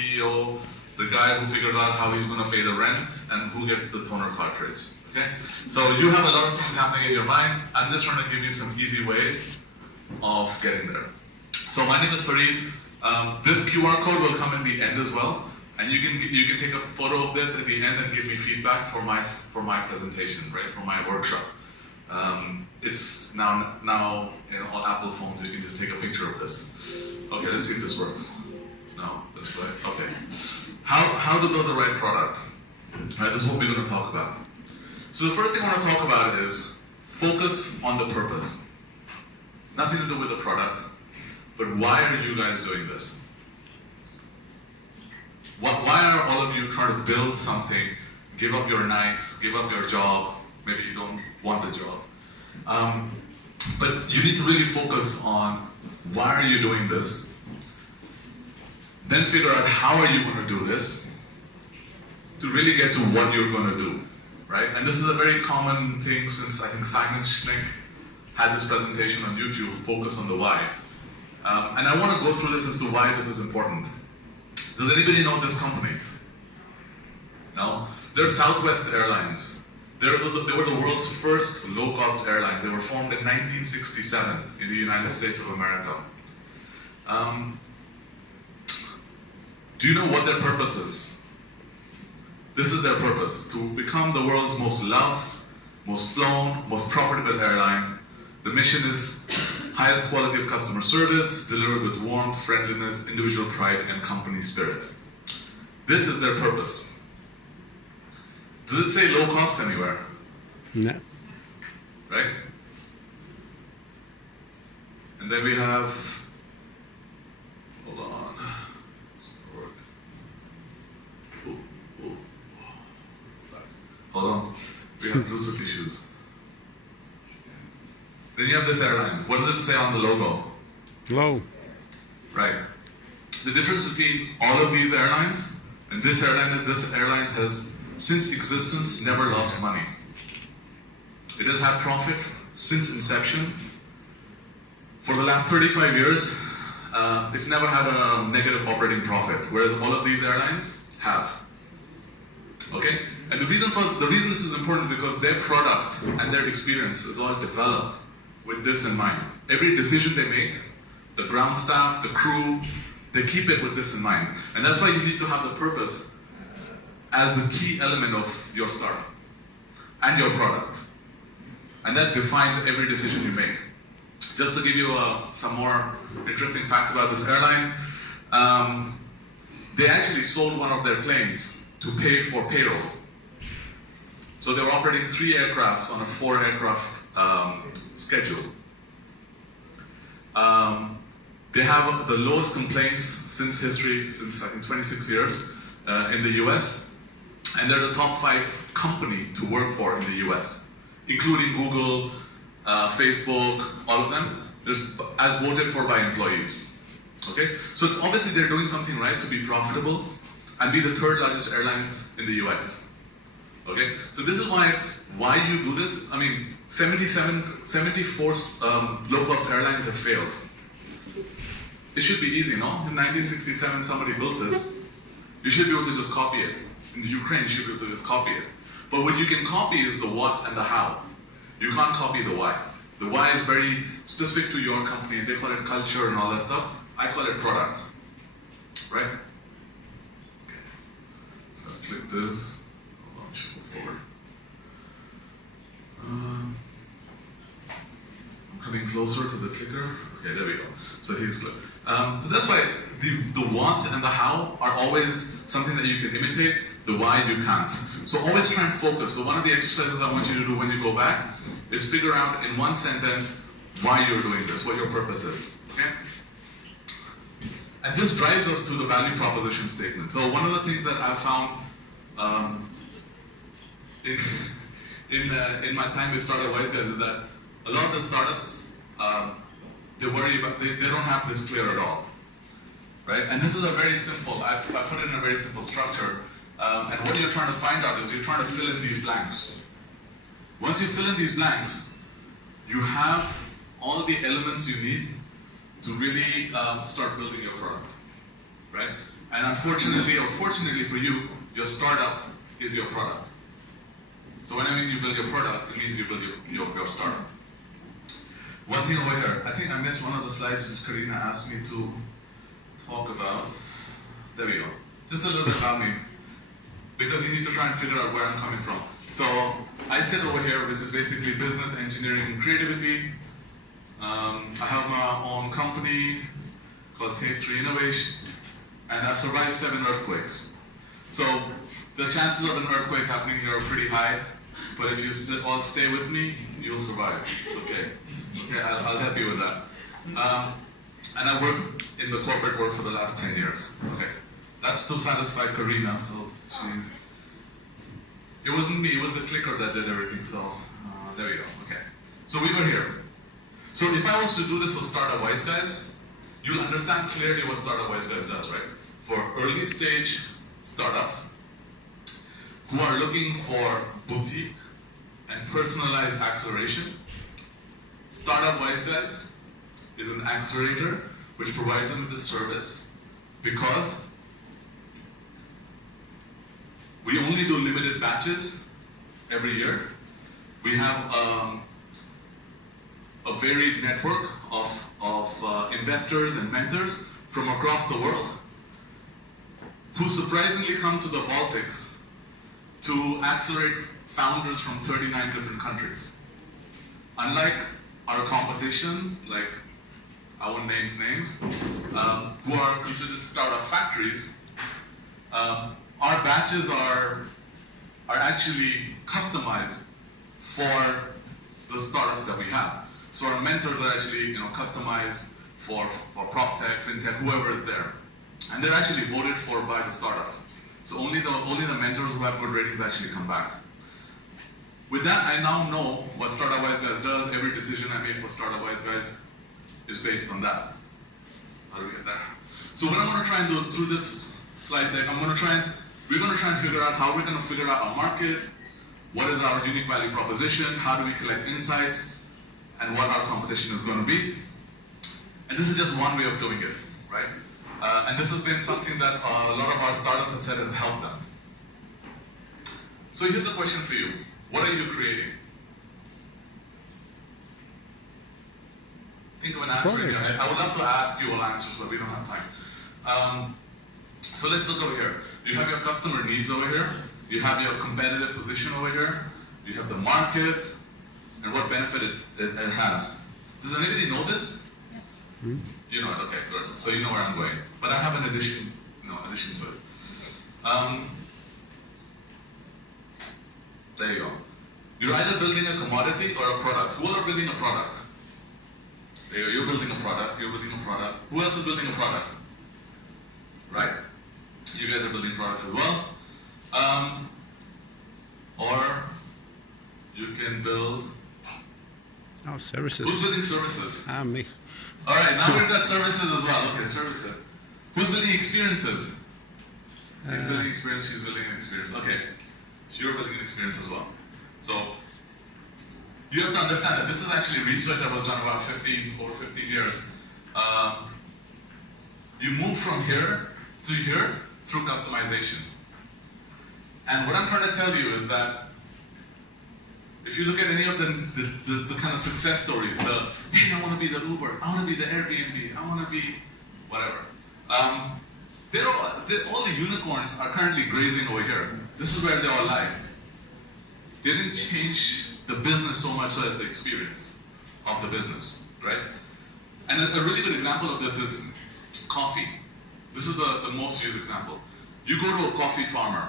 CEO, the guy who figured out how he's going to pay the rent, and who gets the toner cartridge. Okay? So you have a lot of things happening in your mind. I'm just trying to give you some easy ways of getting there. So my name is Farid. This QR code will come in the end as well, and you can take a photo of this at the end and give me feedback for my presentation, right? For my workshop. It's now in all Apple phones. You can just take a picture of this. Okay, let's see if this works. No, that's right. Okay. How to build the right product? Right, this is what we're going to talk about. So the first thing I want to talk about is focus on the purpose. Nothing to do with the product, but why are you guys doing this? Why are all of you trying to build something, give up your nights, give up your job? Maybe you don't want the job. But you need to really focus on why are you doing this? Then figure out how are you going to do this to really get to what you're going to do, right? And this is a very common thing since I think Simon Schnick had this presentation on YouTube, Focus on the Why. And I want to go through this as to why this is important. Does anybody know this company? No? They're Southwest Airlines. They were the world's first low-cost airline. They were formed in 1967 in the United States of America. Do you know what their purpose is? This is their purpose, to become the world's most loved, most flown, most profitable airline. The mission is highest quality of customer service, delivered with warmth, friendliness, individual pride, and company spirit. This is their purpose. Does it say low cost anywhere? No. Right? And then we have, hold on. Hold on, we have Bluetooth issues. Then you have this airline. What does it say on the logo? Low. Right. The difference between all of these airlines and this airline has, since existence, never lost money. It has had profit since inception. For the last 35 years, it's never had a negative operating profit, whereas all of these airlines have. Okay? And the reason this is important is because their product and their experience is all developed with this in mind. Every decision they make, the ground staff, the crew, they keep it with this in mind. And that's why you need to have the purpose as the key element of your startup and your product. And that defines every decision you make. Just to give you some more interesting facts about this airline, they actually sold one of their planes to pay for payroll. So they were operating 3 aircrafts on a 4 aircraft schedule. They have the lowest complaints since history, since I think 26 years in the US. And they're the top 5 company to work for in the US, including Google, Facebook, all of them, as voted for by employees. Okay? So obviously they're doing something right to be profitable and be the 3rd largest airlines in the US. Okay? So this is why you do this. I mean, 74 low-cost airlines have failed. It should be easy, no? In 1967, somebody built this. You should be able to just copy it. In the Ukraine, you should be able to just copy it. But what you can copy is the what and the how. You can't copy the why. The why is very specific to your company, and they call it culture and all that stuff. I call it product. Right? Okay. So I'll click this. Hold on, should go forward. I'm coming closer to the clicker. Okay, there we go. So he's so that's why the what and the how are always something that you can imitate. The why you can't. So always try and focus. So one of the exercises I want you to do when you go back is figure out in one sentence why you're doing this, what your purpose is. Okay? And this drives us to the value proposition statement. So one of the things that I've found in my time with Startup Wiseguys is that a lot of the startups, they worry about, they don't have this clear at all. Right? And this is a very simple, I put it in a very simple structure. And what you're trying to find out is you're trying to fill in these blanks. Once you fill in these blanks, you have all of the elements you need to really start building your product, right? And unfortunately, or fortunately for you, your startup is your product. So when I mean you build your product, it means you build your startup. One thing over here, I think I missed one of the slides which Karina asked me to talk about. There we go. Just a little bit about me, because you need to try and figure out where I'm coming from. So I sit over here, which is basically business, engineering, and creativity. I have my own company called T3 Innovation, and I've survived 7 earthquakes. So the chances of an earthquake happening here are pretty high, but if you all stay with me, you'll survive. It's okay. Okay, I'll help you with that. And I worked in the corporate world for the last 10 years. Okay, that's to satisfy Karina, so it wasn't me, it was the clicker that did everything, so there we go, okay. So we were here. So if I was to do this for Startup Wise Guys, you'll understand clearly what Startup Wise Guys does, right? For early stage startups who are looking for boutique and personalized acceleration, Startup Wise Guys is an accelerator which provides them with this service, because we only do limited batches every year. We have a varied network of investors and mentors from across the world who surprisingly come to the Baltics to accelerate founders from 39 different countries. Unlike our competition, like I won't name names, who are considered startup factories, our batches are actually customized for the startups that we have. So our mentors are actually customized for prop tech, fintech, whoever is there. And they're actually voted for by the startups. So only the mentors who have good ratings actually come back. With that, I now know what Startup Wise Guys does. Every decision I make for Startup Wise Guys is based on that. How do we get there? So what I'm going to try and do is, through this slide deck, we're going to try and figure out how we're going to figure out our market, what is our unique value proposition, how do we collect insights, and what our competition is going to be. And this is just one way of doing it, right? And this has been something that a lot of our startups have said has helped them. So here's a question for you. What are you creating? Think of an answer. I would love to ask you all answers, but we don't have time. So let's look over here. You have your customer needs over here. You have your competitive position over here. You have the market, and what benefit it has. Does anybody know this? Yeah. You know it. Okay, good. So you know where I'm going. But I have an addition to it. There you go. You're either building a commodity or a product. Who are building a product? There you go. You're building a product. You're building a product. Who else is building a product? Right? You guys are building products as well. Or you can build... Oh, services. Who's building services? Me. All right, now we've got services as well. Okay, services. Who's building experiences? He's building experience, she's building an experience. Okay, you're building an experience as well. So, you have to understand that this is actually research that was done about over 15 years. You move from here to here through customization. And what I'm trying to tell you is that if you look at any of the kind of success stories, hey, I want to be the Uber, I want to be the Airbnb, I want to be whatever. All the unicorns are currently grazing over here. This is where they all lie. They didn't change the business so much as the experience of the business, right? And a really good example of this is coffee. This is the most used example. You go to a coffee farmer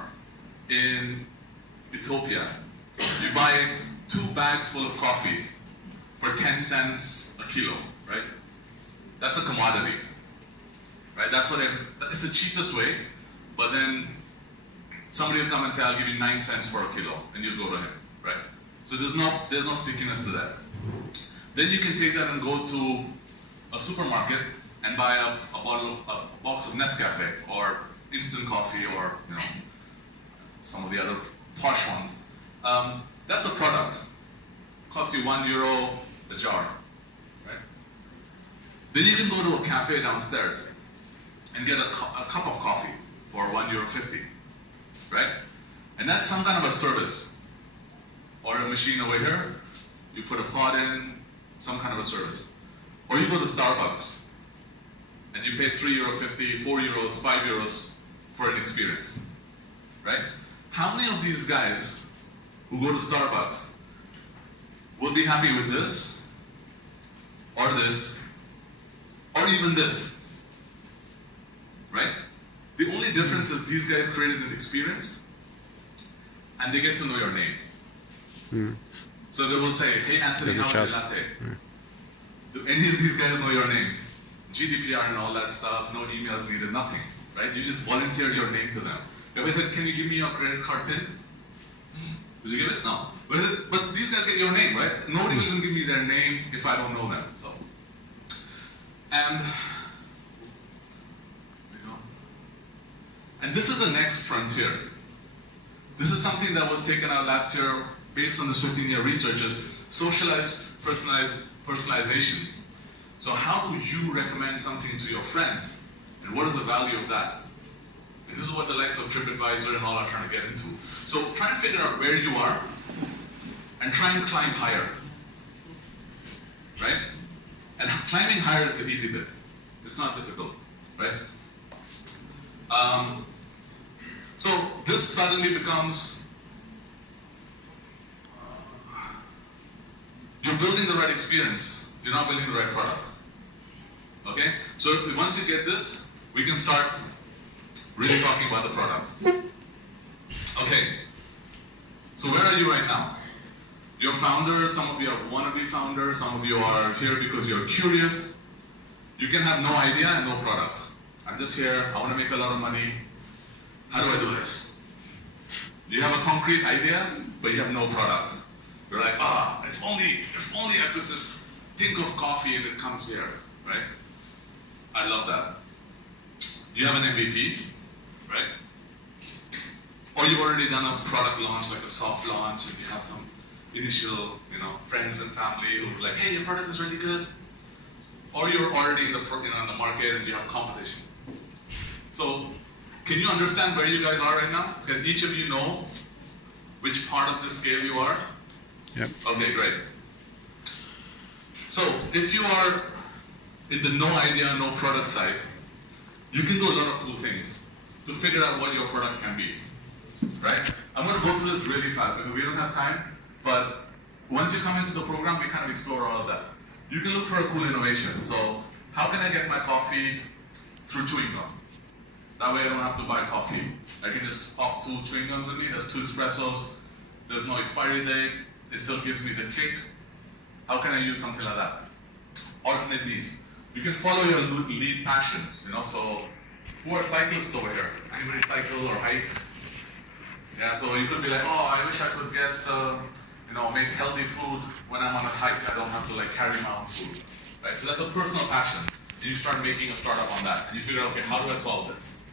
in Ethiopia. You buy 2 bags full of coffee for 10 cents a kilo, right? That's a commodity, right? It's the cheapest way, but then somebody will come and say, I'll give you 9 cents for a kilo, and you'll go to him, right? So there's no stickiness to that. Then you can take that and go to a supermarket and buy a box of Nescafe or instant coffee or some of the other posh ones. That's a product. Costs you €1 a jar, right? Then you can go to a cafe downstairs and get a cup of coffee for €1.50, right? And that's some kind of a service. Or a machine over here, you put a pod in, some kind of a service. Or you go to Starbucks, and you pay €3.50, €4, €5 for an experience, right? How many of these guys who go to Starbucks will be happy with this, or even this, right? The only difference is these guys created an experience, and they get to know your name. So they will say, hey Anthony, how's your latte? Do any of these guys know your name? GDPR and all that stuff, no emails needed, nothing, right? You just volunteered your name to them. If I said, can you give me your credit card PIN? Did you give it? No. But these guys get your name, right? Nobody will even give me their name if I don't know them. So, and this is the next frontier. This is something that was taken out last year based on this 15-year research, is socialized personalization. So how do you recommend something to your friends? And what is the value of that? And this is what the likes of TripAdvisor and all are trying to get into. So try and figure out where you are and try and climb higher, right? And climbing higher is the easy bit. It's not difficult, right? So this suddenly becomes, you're building the right experience, you're not building the right product. Okay? So once you get this, we can start really talking about the product. Okay. So where are you right now? You're founders, some of you are wannabe founders, some of you are here because you're curious. You can have no idea and no product. I'm just here, I want to make a lot of money. How do I do this? You have a concrete idea, but you have no product. You're like, if only I could just think of coffee and it comes here, right? I love that. You have an MVP, right? Or you've already done a product launch, like a soft launch, and you have some initial, friends and family who are like, hey, your product is really good. Or you're already in the market and you have competition. So, can you understand where you guys are right now? Can each of you know which part of the scale you are? Yep. Okay, great. So, if you are in the no idea, no product side, you can do a lot of cool things to figure out what your product can be, right? I'm going to go through this really fast because we don't have time, but once you come into the program, we kind of explore all of that. You can look for a cool innovation. So, how can I get my coffee through chewing gum? That way I don't have to buy coffee. I can just pop 2 chewing gums with me, there's 2 espressos, there's no expiry date, it still gives me the kick. How can I use something like that? Alternate needs. You can follow your lead passion, so who are cyclists over here? Anybody cycle or hike? Yeah, so you could be like, I wish I could get, make healthy food when I'm on a hike. I don't have to carry my own food, right? So that's a personal passion. And you start making a startup on that. And you figure out, okay, how do I solve this,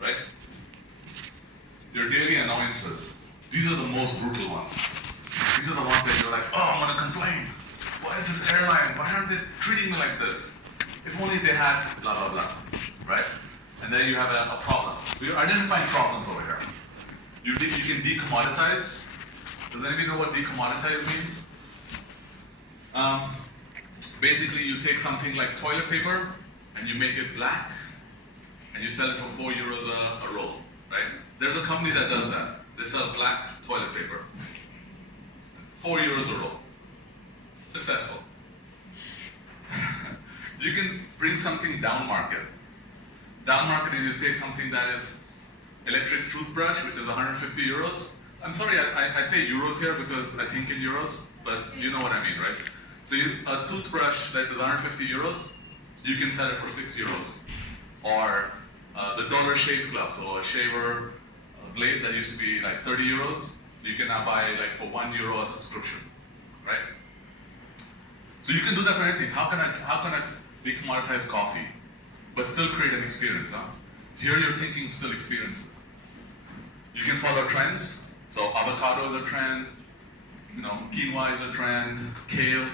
right? Your daily annoyances. These are the most brutal ones. These are the ones that you're like, I'm going to complain. Why is this airline? Why aren't they treating me like this? If only they had blah, blah, blah, right? And then you have a problem. So you're identifying problems over here. You can decommoditize. Does anybody know what decommoditize means? Basically, you take something like toilet paper and you make it black and you sell it for €4 a roll, right? There's a company that does that. They sell black toilet paper. €4 a roll. Successful. You can bring something down market. Down market is you take something that is electric toothbrush, which is €150. I'm sorry, I say euros here because I think in euros, but you know what I mean, right? So a toothbrush that is €150, you can sell it for €6. Or the Dollar Shave Club, so a shaver blade that used to be like €30, you can now buy for €1 a subscription, right? So you can do that for anything. How can I decommoditize coffee, but still create an experience? Here you're thinking still experiences. You can follow trends. So avocado is a trend, quinoa is a trend, kale.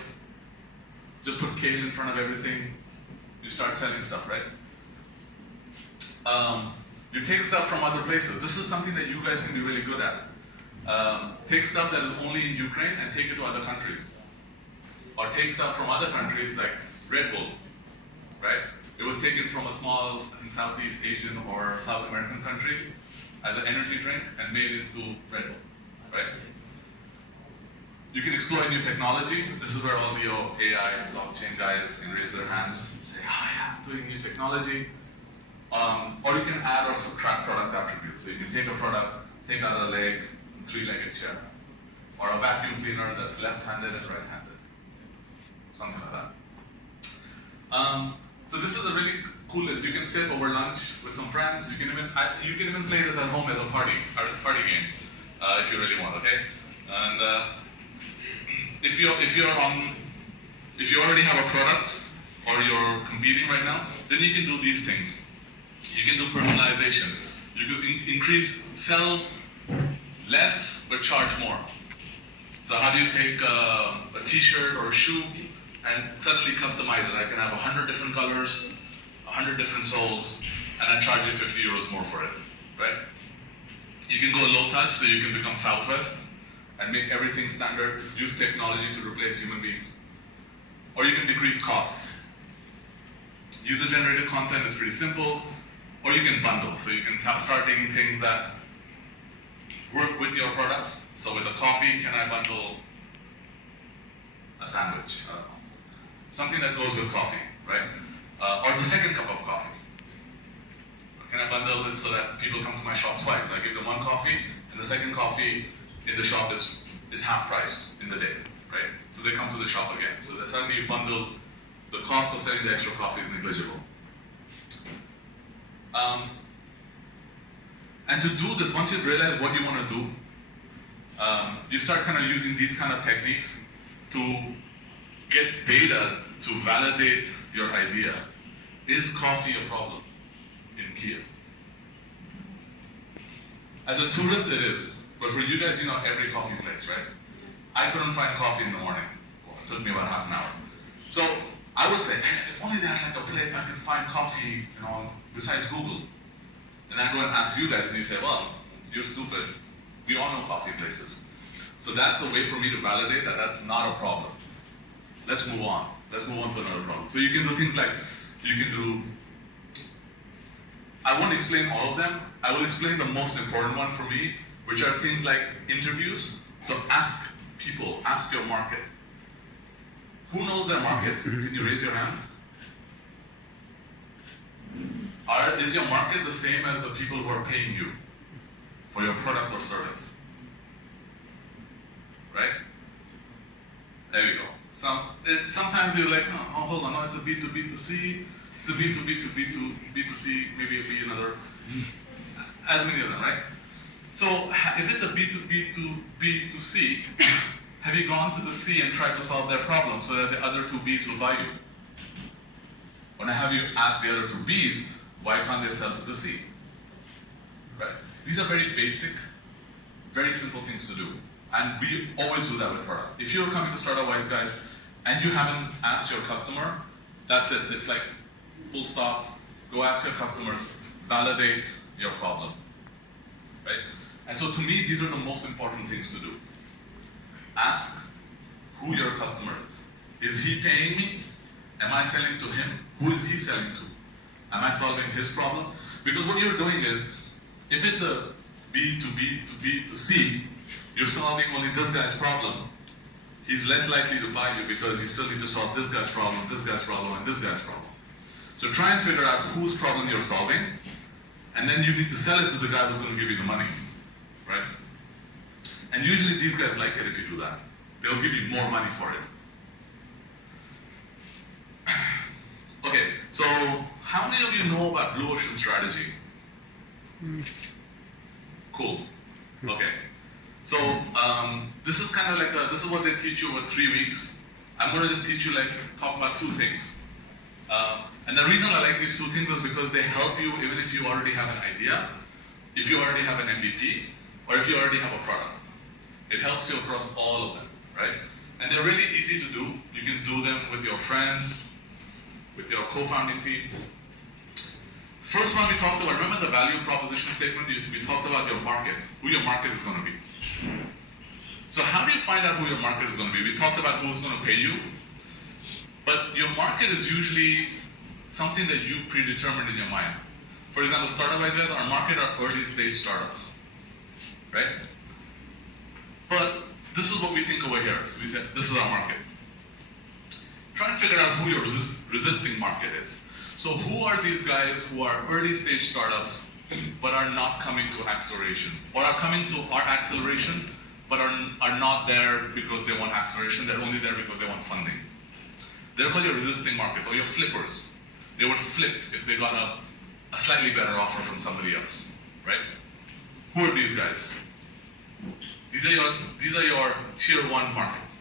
Just put kale in front of everything. You start selling stuff, right? You take stuff from other places. This is something that you guys can be really good at. Take stuff that is only in Ukraine and take it to other countries. Or take stuff from other countries like Red Bull, right? It was taken from a small Southeast Asian or South American country as an energy drink and made into Red Bull, right? You can explore new technology. This is where all the AI, blockchain guys can raise their hands and say, oh yeah, I'm doing new technology. Or you can add or subtract product attributes. So you can take a product, take out a leg, three-legged chair. Or a vacuum cleaner that's left-handed and right-handed. Something like that. So this is a really cool list. You can sit over lunch with some friends. You can even play this at home as a party game, if you really want. Okay. And if you already have a product or you're competing right now, then you can do these things. You can do personalization. You can sell less but charge more. So how do you take a t-shirt or a shoe and suddenly customize it? I can have 100 different colors, 100 different soles, and I charge you 50 euros more for it, right? You can go low touch, so you can become Southwest and make everything standard, use technology to replace human beings. Or you can decrease costs. User-generated content is pretty simple, or you can bundle. So you can start taking things that work with your product. So with a coffee, can I bundle a sandwich? I don't know. Something that goes with coffee, right? Or the second cup of coffee. Can I bundle it so that people come to my shop twice? I give them one coffee, and the second coffee in the shop is half price in the day, right? So they come to the shop again. So that suddenly you bundle, the cost of selling the extra coffee is negligible. And to do this, once you've realized what you want to do, you start kind of using these kind of techniques to get data to validate your idea. Is coffee a problem in Kiev? As a tourist, it is. But for you guys, you know every coffee place, right? I couldn't find coffee in the morning. Well, it took me about half an hour. So I would say, man, if only they had like a place I could find coffee, besides Google. And I go and ask you guys, and you say, well, you're stupid. We all know coffee places. So that's a way for me to validate that that's not a problem. Let's move on. Let's move on to another problem. So you can do things like, I won't explain all of them. I will explain the most important one for me, which are things like interviews. So ask people, ask your market. Who knows their market? Can you raise your hands? Is your market the same as the people who are paying you for your product or service? Right? There we go. Sometimes you're like, oh, hold on, no, it's a B2B2C, it's a B2B2B2C, maybe another, as many of them, right? So if it's a B2B2B2C, have you gone to the C and tried to solve their problem so that the other two Bs will buy you? When I have you ask the other two Bs, why can't they sell to the C? Right? These are very basic, very simple things to do. And we always do that with product. If you're coming to start a wiseguys and you haven't asked your customer, that's it. It's like full stop. Go ask your customers, validate your problem. Right? And so to me, these are the most important things to do. Ask who your customer is. Is he paying me? Am I selling to him? Who is he selling to? Am I solving his problem? Because what you're doing is, if it's a B2B2B2C, you're solving only this guy's problem. He's less likely to buy you because you still need to solve this guy's problem, and this guy's problem. So try and figure out whose problem you're solving, and then you need to sell it to the guy who's going to give you the money, right? And usually these guys like it if you do that. They'll give you more money for it. Okay, so how many of you know about Blue Ocean strategy? Cool. Okay. So this is kind of like this is what they teach you over 3 weeks. I'm going to just teach you talk about 2 things. And the reason I like these 2 things is because they help you even if you already have an idea, if you already have an MVP, or if you already have a product. It helps you across all of them, right? And they're really easy to do. You can do them with your friends, with your co-founding team. First one we talked about, remember the value proposition statement? We talked about your market, who your market is going to be. So how do you find out who your market is going to be? We talked about who's going to pay you, but your market is usually something that you predetermined in your mind. For example, startup wiseguys, our market are early stage startups, right? But this is what we think over here. So we said, this is our market. Try and figure out who your resisting market is. So who are these guys who are early stage startups but are not coming to acceleration? Or are coming to our acceleration but are not there because they want acceleration, they're only there because they want funding. They're called your resisting markets, or your flippers. They would flip if they got a slightly better offer from somebody else, right? Who are these guys? These are your tier 1 markets.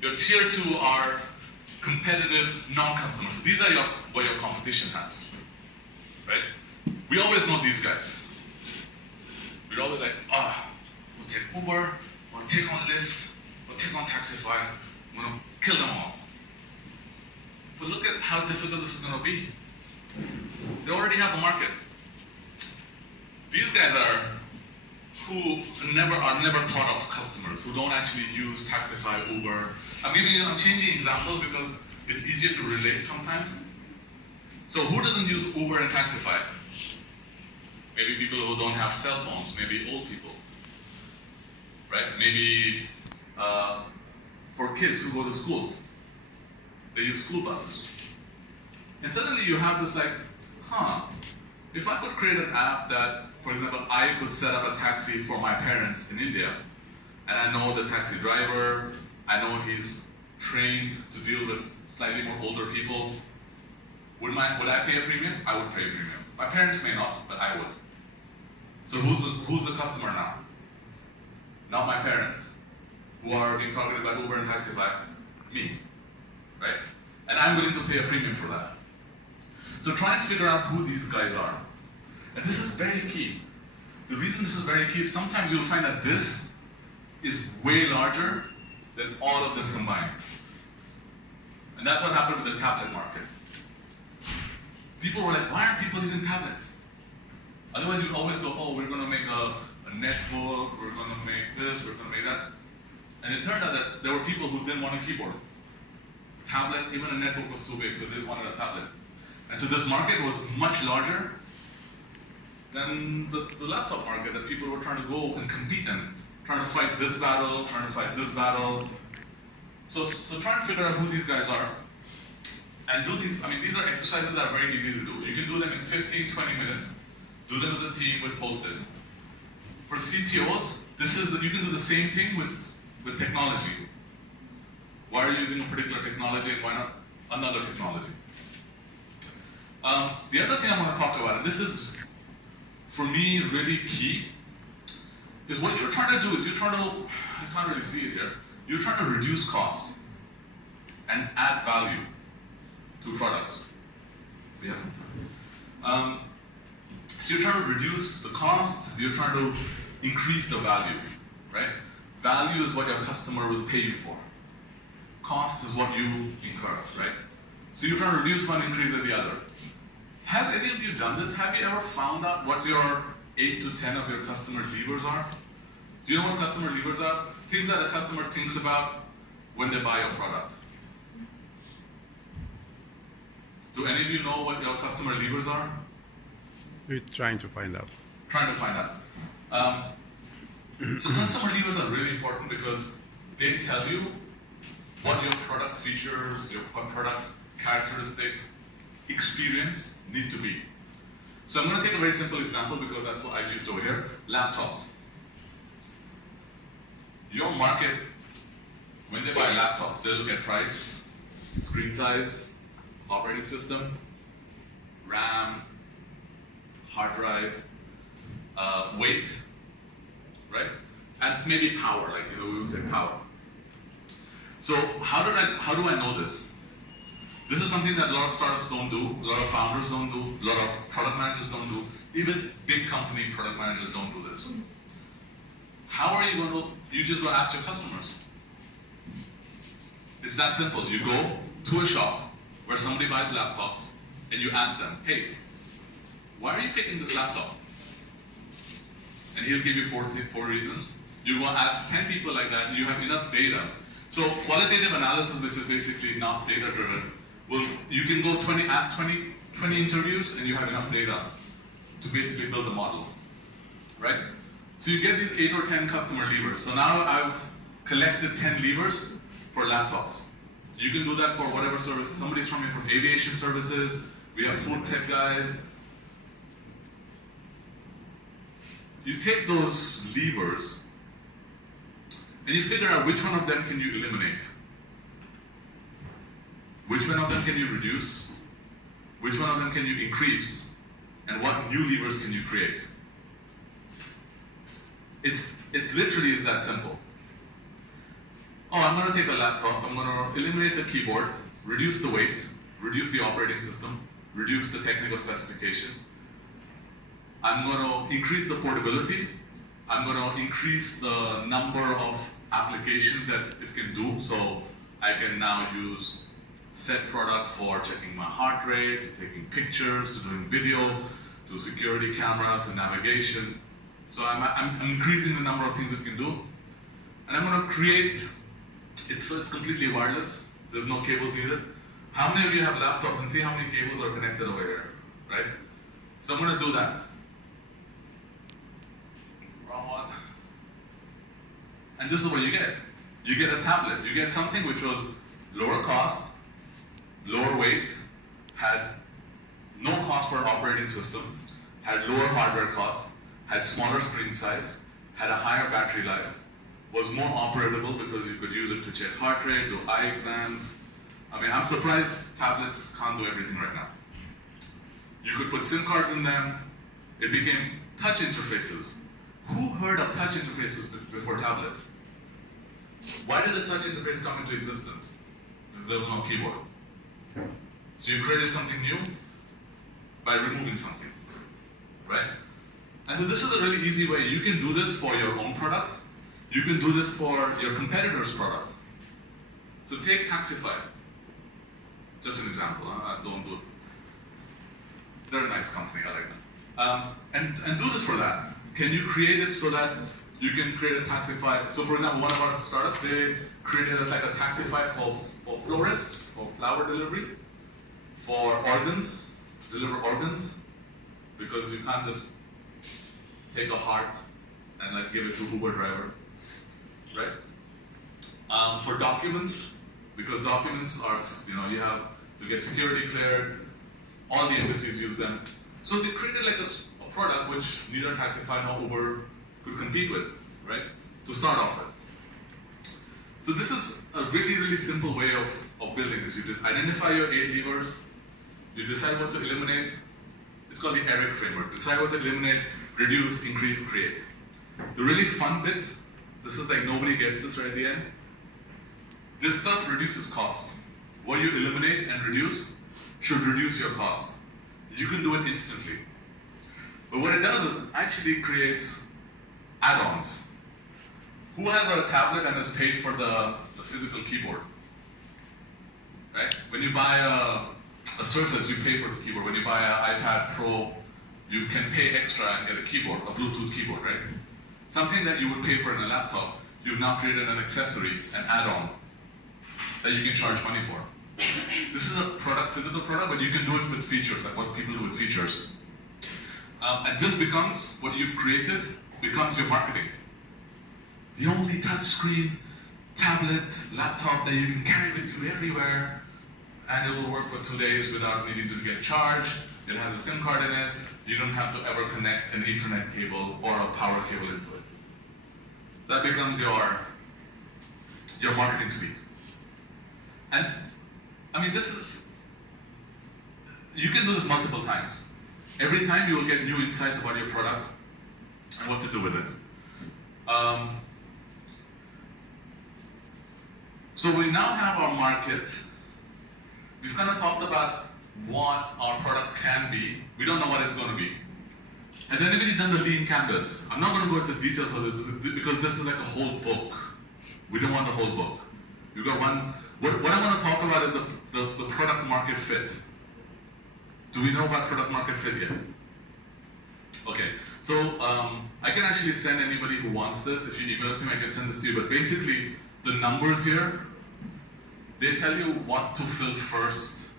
Your tier 2 are competitive non-customers. These are what your competition has, right? We always know these guys. We're always like, we'll take Uber, we'll take on Lyft, we'll take on Taxify, we're gonna kill them all. But look at how difficult this is gonna be. They already have a market. These guys are who are never thought of customers, who don't actually use Taxify, Uber. I'm changing examples because it's easier to relate sometimes. So who doesn't use Uber and Taxify? Maybe people who don't have cell phones, maybe old people, right? Maybe for kids who go to school, they use school buses. And suddenly you have this like, if I could create an app that, for example, I could set up a taxi for my parents in India, and I know the taxi driver, I know he's trained to deal with slightly more older people, would I pay a premium? I would pay a premium. My parents may not, but I would. So who's the customer now? Not my parents, who are being targeted by Uber and Taxify, me, right? And I'm willing to pay a premium for that. So try and figure out who these guys are. And this is very key. The reason this is very key is sometimes you'll find that this is way larger than all of this combined. And that's what happened with the tablet market. People were like, why aren't people using tablets? Otherwise you'd always go, we're going to make a netbook, we're going to make this, we're going to make that. And it turned out that there were people who didn't want a keyboard. Tablet, even a netbook was too big, so they just wanted a tablet. And so this market was much larger than the laptop market that people were trying to go and compete in. Trying to fight this battle, trying to fight this battle. So try and figure out who these guys are. And do these, these are exercises that are very easy to do. You can do them in 15, 20 minutes. Do them as a team with Post-its. For CTOs, you can do the same thing with technology. Why are you using a particular technology and why not another technology? The other thing I want to talk about, and this is, for me, really key, is what you're trying to do is I can't really see it here, you're trying to reduce cost and add value to products. We have some time. So you're trying to reduce the cost, you're trying to increase the value, right? Value is what your customer will pay you for. Cost is what you incur, right? So you're trying to reduce one, increase the other. Has any of you done this? Have you ever found out what your 8 to 10 of your customer levers are? Do you know what customer levers are? Things that a customer thinks about when they buy your product. Do any of you know what your customer levers are? We're trying to find out. Trying to find out. So customer levers are really important because they tell you what your product features, what product characteristics, experience need to be. So I'm going to take a very simple example because that's what I've used over here. Laptops. Your market, when they buy laptops, they look at price, screen size, operating system, RAM, hard drive, weight, right? And maybe power, like we would say power. So how do I know this? This is something that a lot of startups don't do, a lot of founders don't do, a lot of product managers don't do, even big company product managers don't do this. How are you going to, you just go ask your customers. It's that simple. You go to a shop where somebody buys laptops and you ask them, hey, why are you picking this laptop? And he'll give you four reasons. You go ask 10 people like that, you have enough data. So qualitative analysis, which is basically not data-driven, you can go ask 20 interviews, and you have enough data to basically build a model, right? So you get these 8 or 10 customer levers. So now I've collected 10 levers for laptops. You can do that for whatever service. Somebody's coming from aviation services. We have food tech guys. You take those levers and you figure out which one of them can you eliminate. Which one of them can you reduce? Which one of them can you increase? And what new levers can you create? It's literally is that simple. Oh, I'm going to take a laptop, I'm going to eliminate the keyboard, reduce the weight, reduce the operating system, reduce the technical specification. I'm going to increase the portability. I'm going to increase the number of applications that it can do. So I can now use said product for checking my heart rate, to taking pictures, to doing video, to security camera, to navigation. So I'm increasing the number of things it can do. And I'm going to create it so it's completely wireless. There's no cables needed. How many of you have laptops, and see how many cables are connected over here, right? So I'm going to do that. Wrong one. And this is what you get. You get a tablet. You get something which was lower cost, lower weight, had no cost for operating system, had lower hardware cost, had smaller screen size, had a higher battery life, was more operable because you could use it to check heart rate, do eye exams. I mean, I'm surprised tablets can't do everything right now. You could put SIM cards in them. It became touch interfaces. Who heard of touch interfaces before tablets? Why did the touch interface come into existence? Because there was no keyboard. So you created something new by removing something, right? And so this is a really easy way. You can do this for your own product. You can do this for your competitor's product. So take Taxify. Just an example. Don't do it. They're a nice company. I like them. And do this for that. Can you create it so that you can create a Taxify? So for example, one of our startups, they created like a Taxify for florists, for flower delivery, for organs, deliver organs, because you can't just take a heart and like give it to Uber driver, right? For documents, because documents are, you have to get security cleared, all the embassies use them. So they created like a product which neither Taxify nor Uber could compete with, right? To start off with. So this is a really, really simple way of building this. You just identify your 8 levers, you decide what to eliminate. It's called the ERIC framework. Decide what to eliminate, reduce, increase, create. The really fun bit, this is like nobody gets this right at the end. This stuff reduces cost. What you eliminate and reduce should reduce your cost. You can do it instantly. But what it does is it actually creates add-ons. Who has a tablet and has paid for the physical keyboard? Right? When you buy a Surface, you pay for the keyboard. When you buy an iPad Pro, you can pay extra and get a keyboard, a Bluetooth keyboard, right? Something that you would pay for in a laptop, you've now created an accessory, an add-on, that you can charge money for. This is a product, physical product, but you can do it with features, like what people do with features. And this becomes, what you've created, becomes your marketing. The only touchscreen tablet, laptop that you can carry with you everywhere, and it will work for 2 days without needing to get charged. It has a SIM card in it. You don't have to ever connect an Ethernet cable or a power cable into it. That becomes your marketing speak. And I mean, you can do this multiple times. Every time you will get new insights about your product and what to do with it. So we now have our market. We've kind of talked about what our product can be. We don't know what it's going to be. Has anybody done the lean canvas? I'm not going to go into details of this because this is like a whole book. We don't want the whole book. You've got one. What I want to talk about is the product market fit. Do we know about product market fit yet? Okay, so I can actually send anybody who wants this. If you email it to me, I can send this to you. But basically, the numbers here, they tell you what to fill first.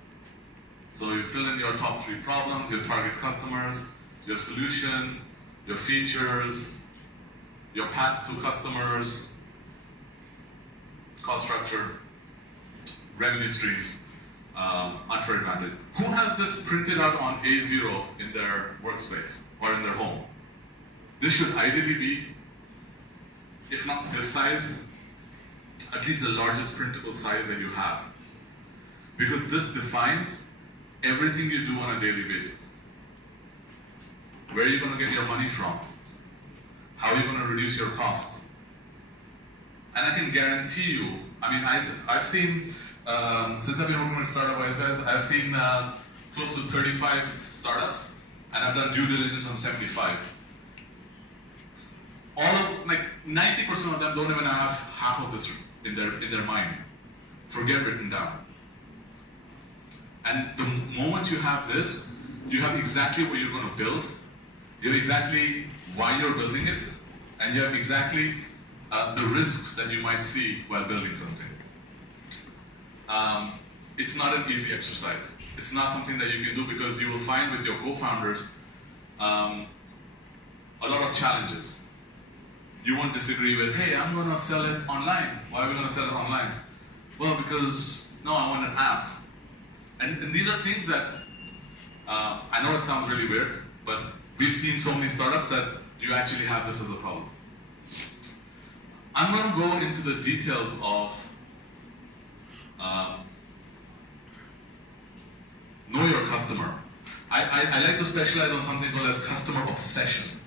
So you fill in your top 3 problems, your target customers, your solution, your features, your paths to customers, cost structure, revenue streams, unfair advantage. Who has this printed out on A0 in their workspace or in their home? This should ideally be, if not this size, at least the largest printable size that you have. Because this defines everything you do on a daily basis. Where are you going to get your money from? How are you going to reduce your cost? And I can guarantee you, I mean, I've seen, since I've been working with Startup Wiseguys, I've seen close to 35 startups, and I've done due diligence on 75. All of, like 90% of them don't even have half of this in their mind. Forget written down. And the moment you have this, you have exactly what you're going to build, you have exactly why you're building it, and you have exactly the risks that you might see while building something. It's not an easy exercise. It's not something that you can do because you will find with your co-founders a lot of challenges. You won't disagree with, hey, I'm going to sell it online. Why are we going to sell it online? Well, because, no, I want an app. And these are things that, I know it sounds really weird, but we've seen so many startups that you actually have this as a problem. I'm going to go into the details of know your customer. I like to specialize on something called as customer obsession.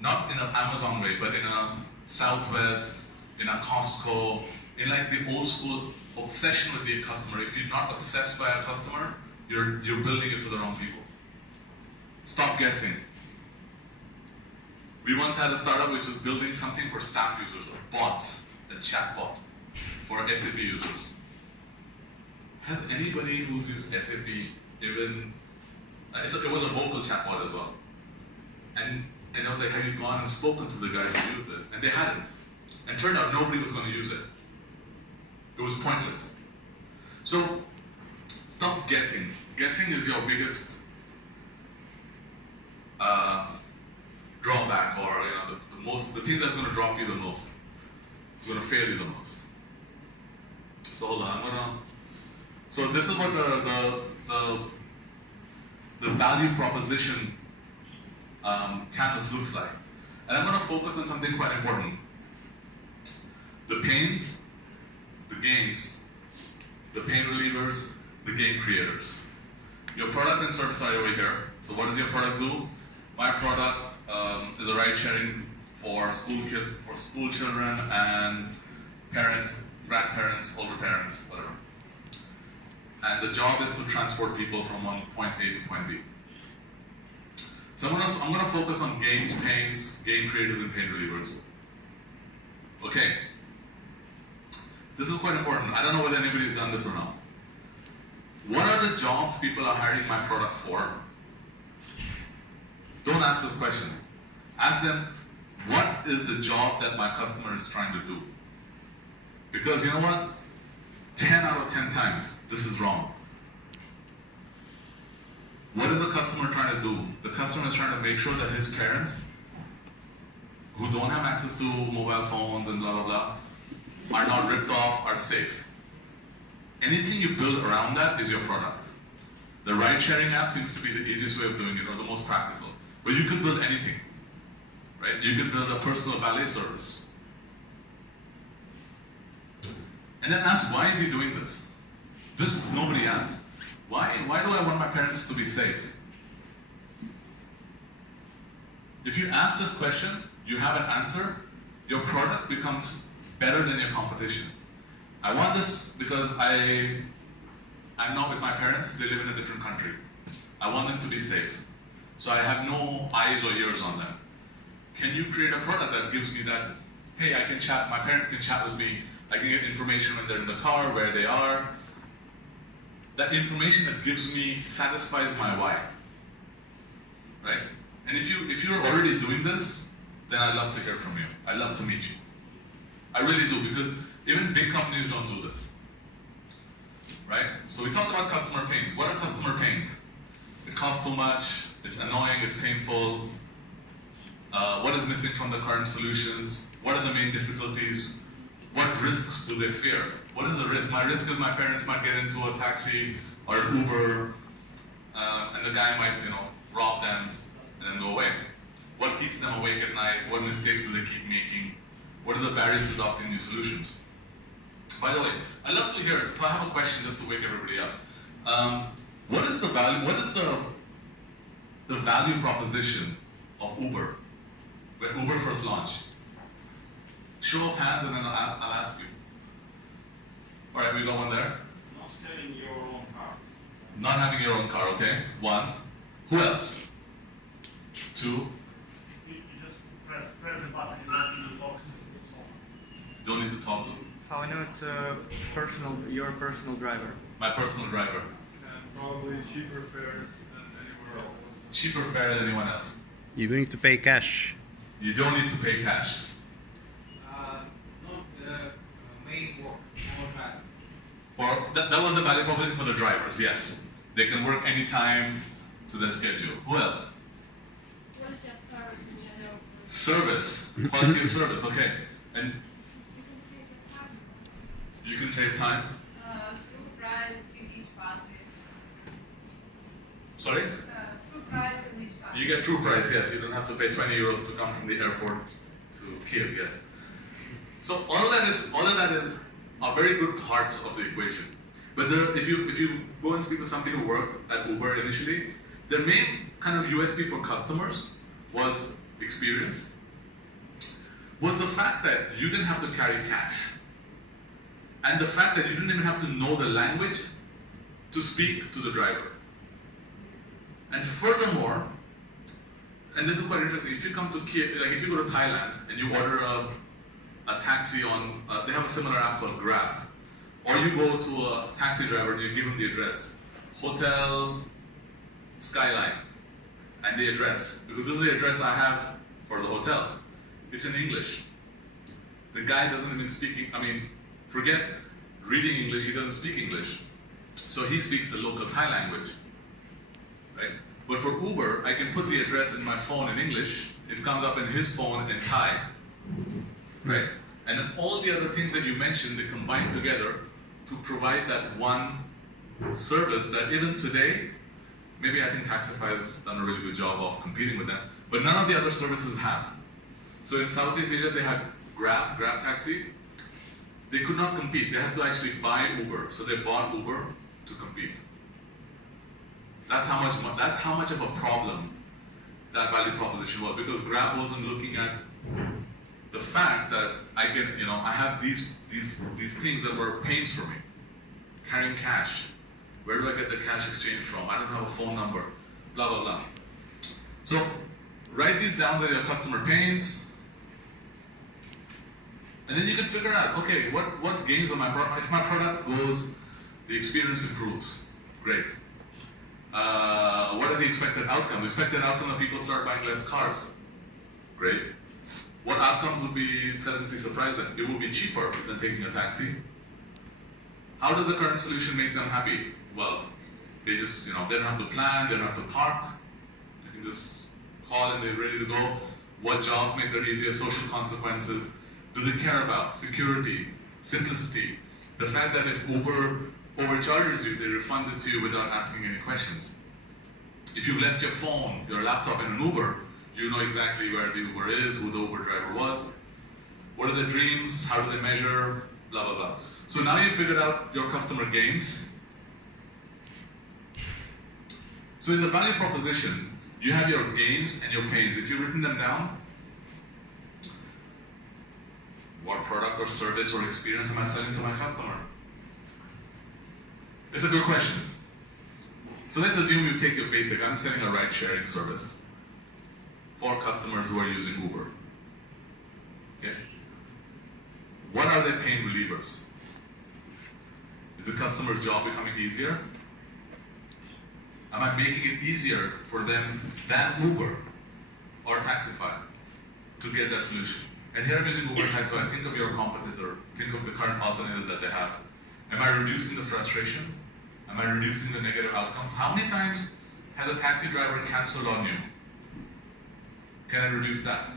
Not in an Amazon way, but in a Southwest, in a Costco, in like the old school obsession with the customer. If you're not obsessed by a customer, you're building it for the wrong people. Stop guessing. We once had a startup which was building something for SAP users, a bot, a chatbot for SAP users. Has anybody who's used SAP even, it was a vocal chatbot as well. And I was like, have you gone and spoken to the guys who use this? And they hadn't. And turned out nobody was going to use it. It was pointless. So, stop guessing. Guessing is your biggest drawback, or the thing that's going to drop you the most. It's going to fail you the most. So hold on, so this is what the value proposition canvas looks like. And I'm going to focus on something quite important. The pains, the gains, the pain relievers, the game creators. Your product and service are over here. So what does your product do? My product is a ride sharing for school children and parents, grandparents, older parents, whatever. And the job is to transport people from point A to point B. So I'm gonna focus on gains, pains, game creators, and pain relievers. Okay. This is quite important. I don't know whether anybody's done this or not. What are the jobs people are hiring my product for? Don't ask this question. Ask them, what is the job that my customer is trying to do? Because you know what? 10 out of 10 times, this is wrong. What is the customer trying to do? The customer is trying to make sure that his parents, who don't have access to mobile phones and blah, blah, blah, are not ripped off, are safe. Anything you build around that is your product. The ride-sharing app seems to be the easiest way of doing it, or the most practical. But you could build anything, right? You could build a personal valet service. And then ask, why is he doing this? Just nobody asks. Why do I want my parents to be safe? If you ask this question, you have an answer, your product becomes better than your competition. I want this because I'm not with my parents, they live in a different country. I want them to be safe. So I have no eyes or ears on them. Can you create a product that gives me that, hey, I can chat, my parents can chat with me, I can get information when they're in the car, where they are. That information that gives me, satisfies my why, right? And if you're already doing this, then I'd love to hear from you. I'd love to meet you. I really do, because even big companies don't do this. Right? So we talked about customer pains. What are customer pains? It costs too much, it's annoying, it's painful. What is missing from the current solutions? What are the main difficulties? What risks do they fear? What is the risk? My risk is my parents might get into a taxi or an Uber, and the guy might, rob them and then go away. What keeps them awake at night? What mistakes do they keep making? What are the barriers to adopting new solutions? By the way, I'd love to hear, I have a question just to wake everybody up. What is the value, what is the value proposition of Uber when Uber first launched? Show of hands and then I'll ask you. All right, we got one there. Not having your own car. Not having your own car, okay. One. Who else? Two. You just press the button and don't need to talk to someone. Don't need to talk to. How I know it's your personal driver? My personal driver. And probably cheaper fares than anywhere else. Cheaper fare than anyone else. You don't need to pay cash. You don't need to pay cash. Not the main work, That was the value proposition for the drivers, yes. They can work anytime to their schedule. Who else? What is your service in general? Service. Quality of service, okay. And You can save you can save the time. time. True price in each party. Sorry? True price in each party. You get true price, yes. You don't have to pay 20 euros to come from the airport to Kiev, yes. So all of that is are very good parts of the equation. But if you go and speak to somebody who worked at Uber initially, their main kind of USP for customers was experience, was the fact that you didn't have to carry cash. And the fact that you didn't even have to know the language to speak to the driver. And furthermore, and this is quite interesting, if you come to Kiev, like if you go to Thailand and you order a taxi on, they have a similar app called Grab. Or you go to a taxi driver and you give him the address. Hotel Skyline. And the address. Because this is the address I have for the hotel. It's in English. The guy doesn't even speak, forget reading English, he doesn't speak English. So he speaks the local Thai language. Right? But for Uber, I can put the address in my phone in English, it comes up in his phone in Thai. Right? And then all the other things that you mentioned, they combine together to provide that one service that even today, maybe I think Taxify has done a really good job of competing with them, but none of the other services have. So in Southeast Asia, they had Grab Taxi. They could not compete. They had to actually buy Uber. So they bought Uber to compete. That's how much of a problem that value proposition was, because Grab wasn't looking at the fact that I have these things that were pains for me. Carrying cash. Where do I get the cash exchange from? I don't have a phone number. Blah, blah, blah. So write these down as your customer pains. And then you can figure out, okay, what gains on my product? If my product goes, the experience improves. Great. What are the expected outcomes? The expected outcome that people start buying less cars. Great. What outcomes would be pleasantly surprising? It will be cheaper than taking a taxi. How does the current solution make them happy? Well, they just, they don't have to plan, they don't have to park. They can just call and they're ready to go. What jobs make their easier? Social consequences. Do they care about security, simplicity? The fact that if Uber overcharges you, they refund it to you without asking any questions. If you've left your phone, your laptop in an Uber, you know exactly where the Uber is, who the Uber driver was. What are their dreams? How do they measure? Blah, blah, blah. So now you figured out your customer gains. So in the value proposition, you have your gains and your pains. If you've written them down, what product or service or experience am I selling to my customer? It's a good question. So let's assume you take your basic, I'm selling a ride-sharing service for customers who are using Uber. Okay? What are their pain relievers? Is the customer's job becoming easier? Am I making it easier for them than Uber or Taxify to get that solution. And here I'm using Uber Taxify. Think of your competitor. Think of the current alternative that they have. Am I reducing the frustrations? Am I reducing the negative outcomes? How many times has a taxi driver canceled on you? Can I reduce that?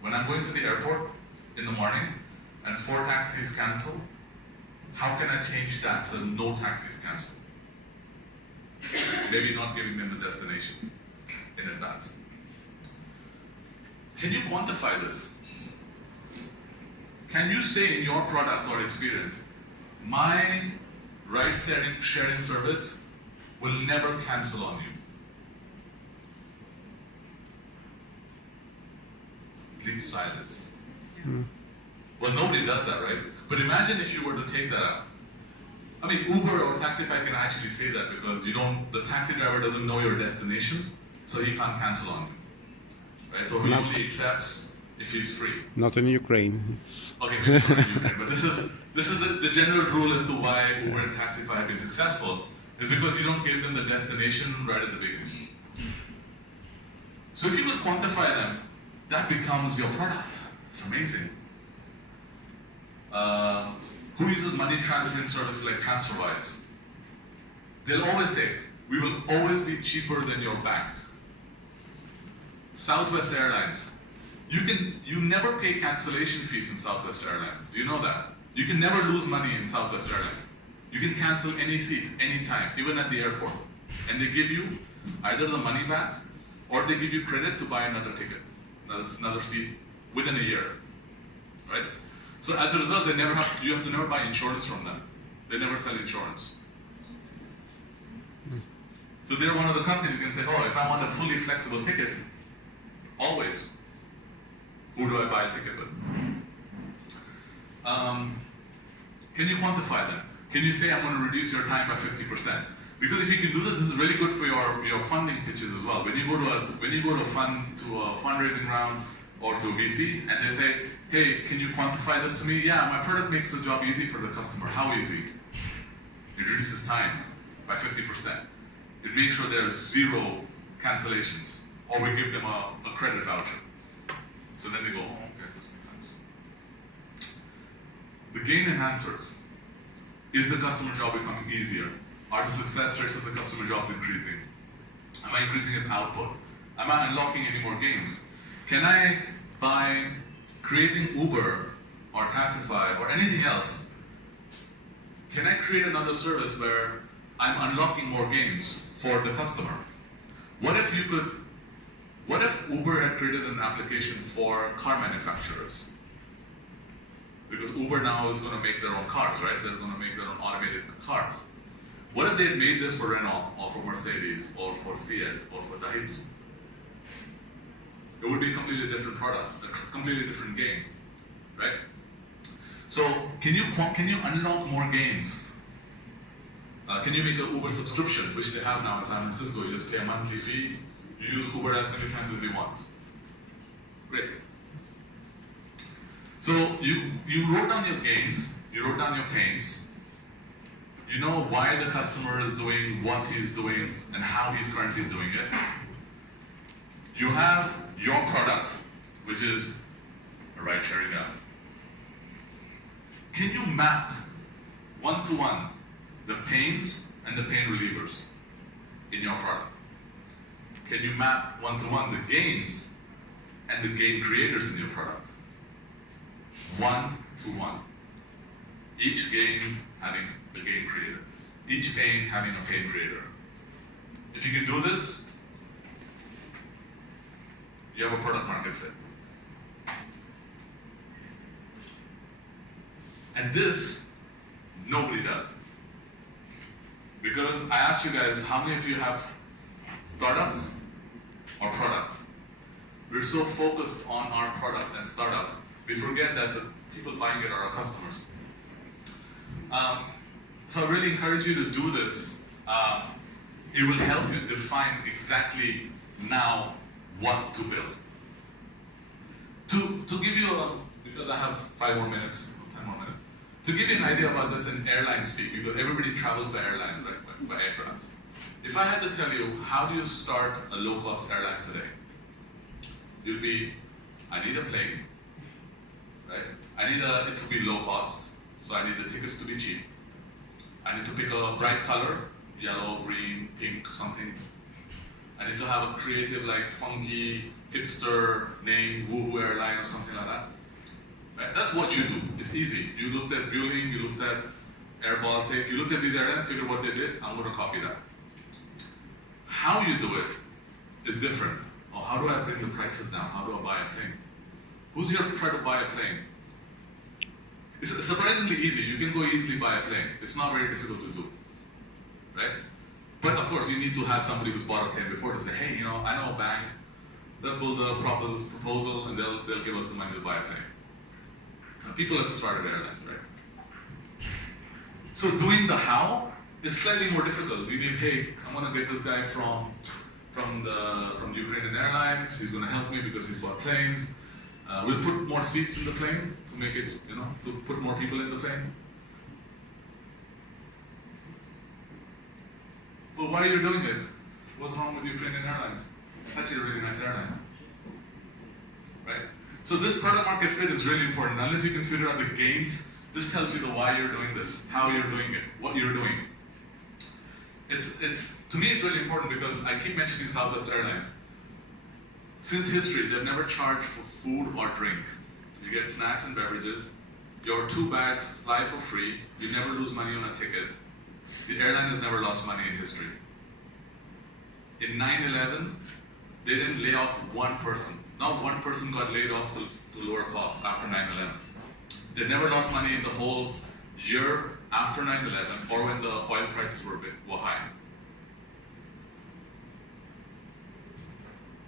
When I'm going to the airport in the morning and 4 taxis cancel, how can I change that so no taxis cancel? Maybe not giving them the destination in advance. Can you quantify this? Can you say in your product or experience, my ride-sharing service will never cancel on you? Complete silence. Well, nobody does that, right? But imagine if you were to take that out. I mean, Uber or Taxify can actually say that because the taxi driver doesn't know your destination, so he can't cancel on you. Right? So he only accepts if he's free. Not in Ukraine. It's Okay, maybe not in Ukraine, but this is the general rule as to why Uber and Taxify have been successful, is because you don't give them the destination right at the beginning. So if you could quantify them, that becomes your product. It's amazing. Who uses money transferring services like TransferWise? They'll always say, we will always be cheaper than your bank. Southwest Airlines. You never pay cancellation fees in Southwest Airlines. Do you know that? You can never lose money in Southwest Airlines. You can cancel any seat, anytime, even at the airport. And they give you either the money back or they give you credit to buy another ticket, another seat within a year, right? So as a result, you have to never buy insurance from them. They never sell insurance. So they're one of the companies who can say, oh, if I want a fully flexible ticket, always, who do I buy a ticket with? Can you quantify that? Can you say I'm going to reduce your time by 50%? Because if you can do this, this is really good for your funding pitches as well. When you go to a fundraising round or to a VC and they say, hey, can you quantify this to me? Yeah, my product makes the job easy for the customer. How easy? It reduces time by 50%. It makes sure there's 0 cancellations, or we give them a credit voucher. So then they go, oh, okay, this makes sense. The gain enhancers. Is the customer job becoming easier? Are the success rates of the customer jobs increasing? Am I increasing his output? Am I unlocking any more gains? Can I, by creating Uber or Taxify or anything else, can I create another service where I'm unlocking more gains for the customer? What if Uber had created an application for car manufacturers? Because Uber now is going to make their own cars, right? They're going to make their own automated cars. What if they had made this for Renault, or for Mercedes, or for Seat, or for Daihatsu? It would be a completely different product, a completely different game, right? So can you unlock more gains? Can you make an Uber subscription, which they have now in San Francisco? You just pay a monthly fee. You use Uber as many times as you want. Great. So you wrote down your gains, you wrote down your pains. You know why the customer is doing what he's doing and how he's currently doing it. You have your product, which is a ride-sharing app. Can you map one-to-one the pains and the pain relievers in your product? Can you map one-to-one the gains and the gain creators in your product? One-to-one. Each gain having a gain creator. Each pain having a pain creator. If you can do this, you have a product market fit. And this, nobody does. Because I asked you guys, how many of you have startups or products? We're so focused on our product and startup, we forget that the people buying it are our customers. So I really encourage you to do this. It will help you define exactly now what to build. To give you because I have 5 more minutes, 10 more minutes, to give you an idea about this in airline speak, because everybody travels by airlines, right, by aircrafts. If I had to tell you, how do you start a low-cost airline today? You'll be, I need a plane, right? I need it to be low cost, so I need the tickets to be cheap. I need to pick a bright color, yellow, green, pink, something. I need to have a creative, like funky, hipster name, woohoo airline or something like that. Right? That's what you do. It's easy. You looked at Vueling, you looked at Air Baltic, you looked at these airlines, figured what they did, I'm going to copy that. How you do it is different. Oh, how do I bring the prices down? How do I buy a plane? Who's here to try to buy a plane? It's surprisingly easy. You can go easily buy a plane. It's not very difficult to do, right? But of course, you need to have somebody who's bought a plane before to say, hey, you know, I know a bank. Let's build a proposal, and they'll give us the money to buy a plane. Now, people have started airlines, right? So doing the how is slightly more difficult. You need, hey, I'm going to get this guy from Ukrainian Airlines. He's going to help me because he's bought planes. We'll put more seats in the plane to make it, you know, to put more people in the plane. Well, why are you doing it? What's wrong with Ukrainian Airlines? It's actually a really nice airline, right? So this product market fit is really important. Unless you can figure out the gains, this tells you the why you're doing this, how you're doing it, what you're doing. To me, it's really important because I keep mentioning Southwest Airlines. Since history, they've never charged for food or drink. You get snacks and beverages. Your 2 bags fly for free. You never lose money on a ticket. The airline has never lost money in history. In 9/11, they didn't lay off one person. Not one person got laid off to lower costs after 9/11. They never lost money in the whole year after 9/11 or when the oil prices were high.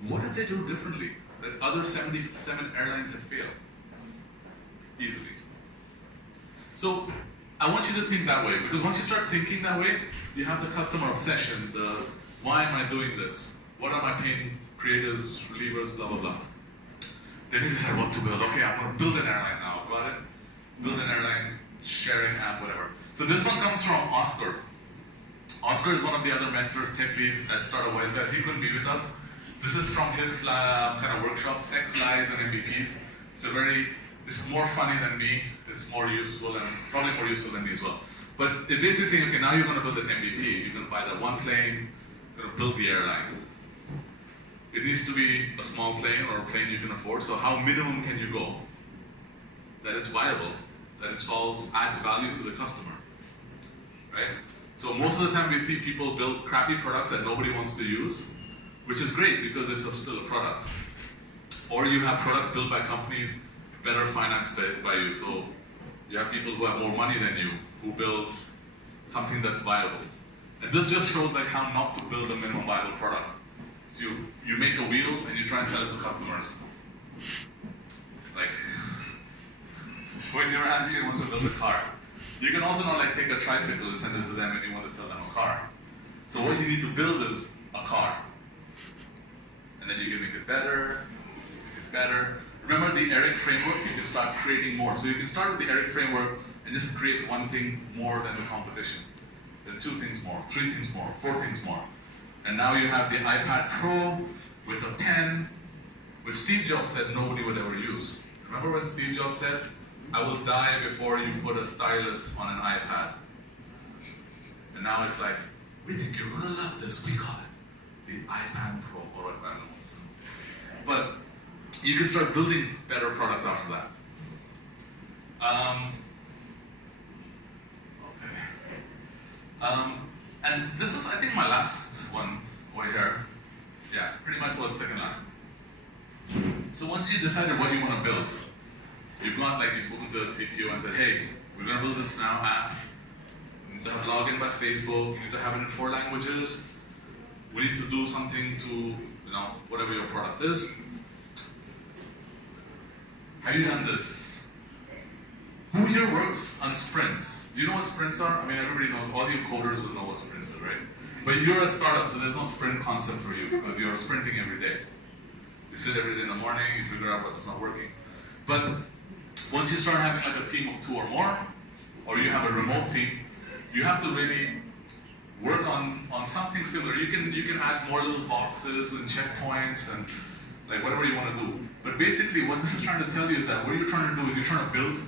What did they do differently that other 77 airlines have failed? Easily. So I want you to think that way, because once you start thinking that way, you have the customer obsession, the why am I doing this? What are my pain creators, relievers, blah, blah, blah. Then you decide what to build. Okay, I'm going to build an airline now. Got it? Build an airline, sharing app, whatever. So this one comes from Oscar. Oscar is one of the other mentors, tech leads that started wiseguys. He couldn't be with us. This is from his kind of workshops, tech slides and MVPs. It's more funny than me. It's more useful and probably more useful than me as well. But it basically saying, okay, now you're going to build an MVP. You're going to buy that one plane. You're going to build the airline. It needs to be a small plane or a plane you can afford. So how minimum can you go? That it's viable, that it adds value to the customer, right? So most of the time we see people build crappy products that nobody wants to use, which is great because it's still a product. Or you have products built by companies better financed by you. So you have people who have more money than you who build something that's viable. And this just shows like how not to build a minimum viable product. So you make a wheel and you try and sell it to customers. Like when you're actually wants to build a car. You can also not like take a tricycle and send it to them and you want to sell them a car. So what you need to build is a car. And then you can make it better, Remember the ERIC framework? You can start creating more. So you can start with the ERIC framework and just create one thing more than the competition. Then 2 things more, 3 things more, 4 things more. And now you have the iPad Pro with a pen, which Steve Jobs said nobody would ever use. Remember when Steve Jobs said, I will die before you put a stylus on an iPad. And now it's like, we think you're gonna love this, we call it the iPad Pro, or I don't know. But you can start building better products after that. And this is, I think, my last one over here. Yeah, pretty much was second last. So once you decided what you want to build, you've got, like, you've spoken to the CTO and said, hey, we're going to build this now app. You need to have login by Facebook. You need to have it in 4 languages. We need to do something to, you know, whatever your product is. Have you done this? Who here works on sprints? Do you know what sprints are? I mean, everybody knows, all you coders will know what sprints are, right? But you're a startup, so there's no sprint concept for you because you're sprinting every day. You sit every day in the morning, you figure out what's not working. But once you start having like a team of 2 or more, or you have a remote team, you have to really work on something similar. You can add more little boxes and checkpoints and like whatever you want to do. But basically what this is trying to tell you is that what you're trying to do is you're trying to build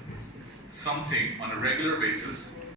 something on a regular basis